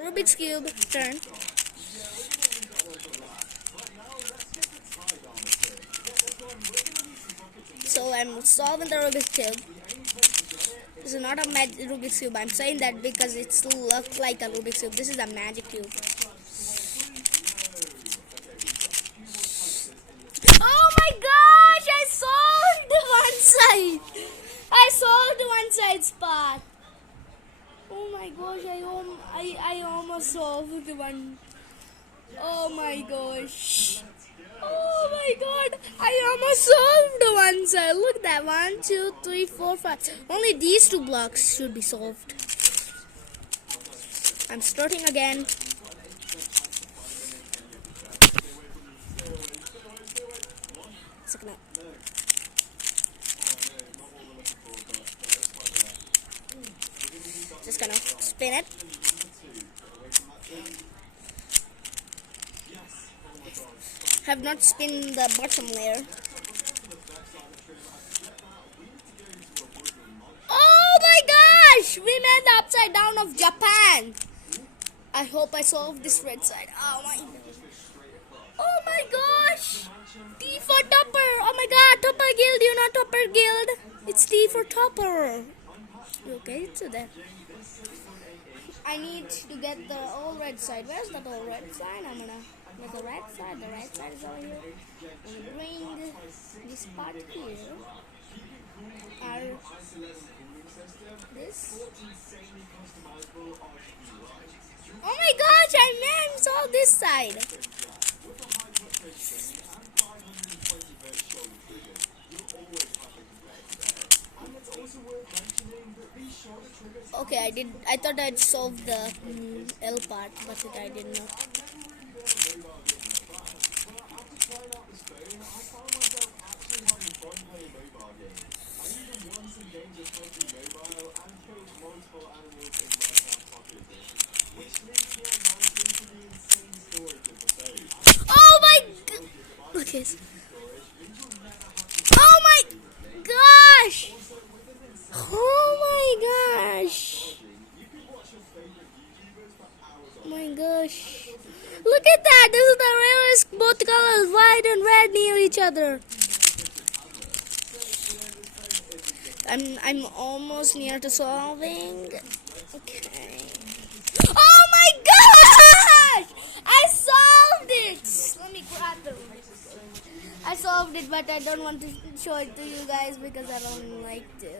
Rubik's Cube turn. So I'm solving the Rubik's Cube. This is not a Rubik's Cube. I'm saying that because it still looks like a Rubik's Cube. This is a magic cube. Oh my gosh! I solved one side. I solved one side spot. Oh my gosh! I almost solved one. Oh my gosh! Oh my god! I almost solved one side. Look at that. 1, 2, 3, 4, 5. Only these 2 blocks should be solved. I'm starting again. Second up. Just gonna spin it. Have not spin the bottom layer. Oh my gosh! We made the upside down of Japan. I hope I solved this red side. Oh my gosh! T for Topper. Oh my god, Topper Guild, you know Topper Guild. It's T for Topper. Okay, so there. I need to get the all red side. Where's the all red side? I'm gonna get the red side. The right side is over here. I'm gonna bring this part here. This. Oh my gosh! I meant all this side. Okay, I thought I'd solve the L part, but I did not. Oh my god! Okay. Oh my gosh! Oh my gosh! Oh my gosh! Look at that! This is the rarest, both colors, white and red, near each other. I'm almost near to solving. Okay. Oh my gosh! I solved it! Let me grab the I solved it, but I don't want to show it to you guys because I don't like to.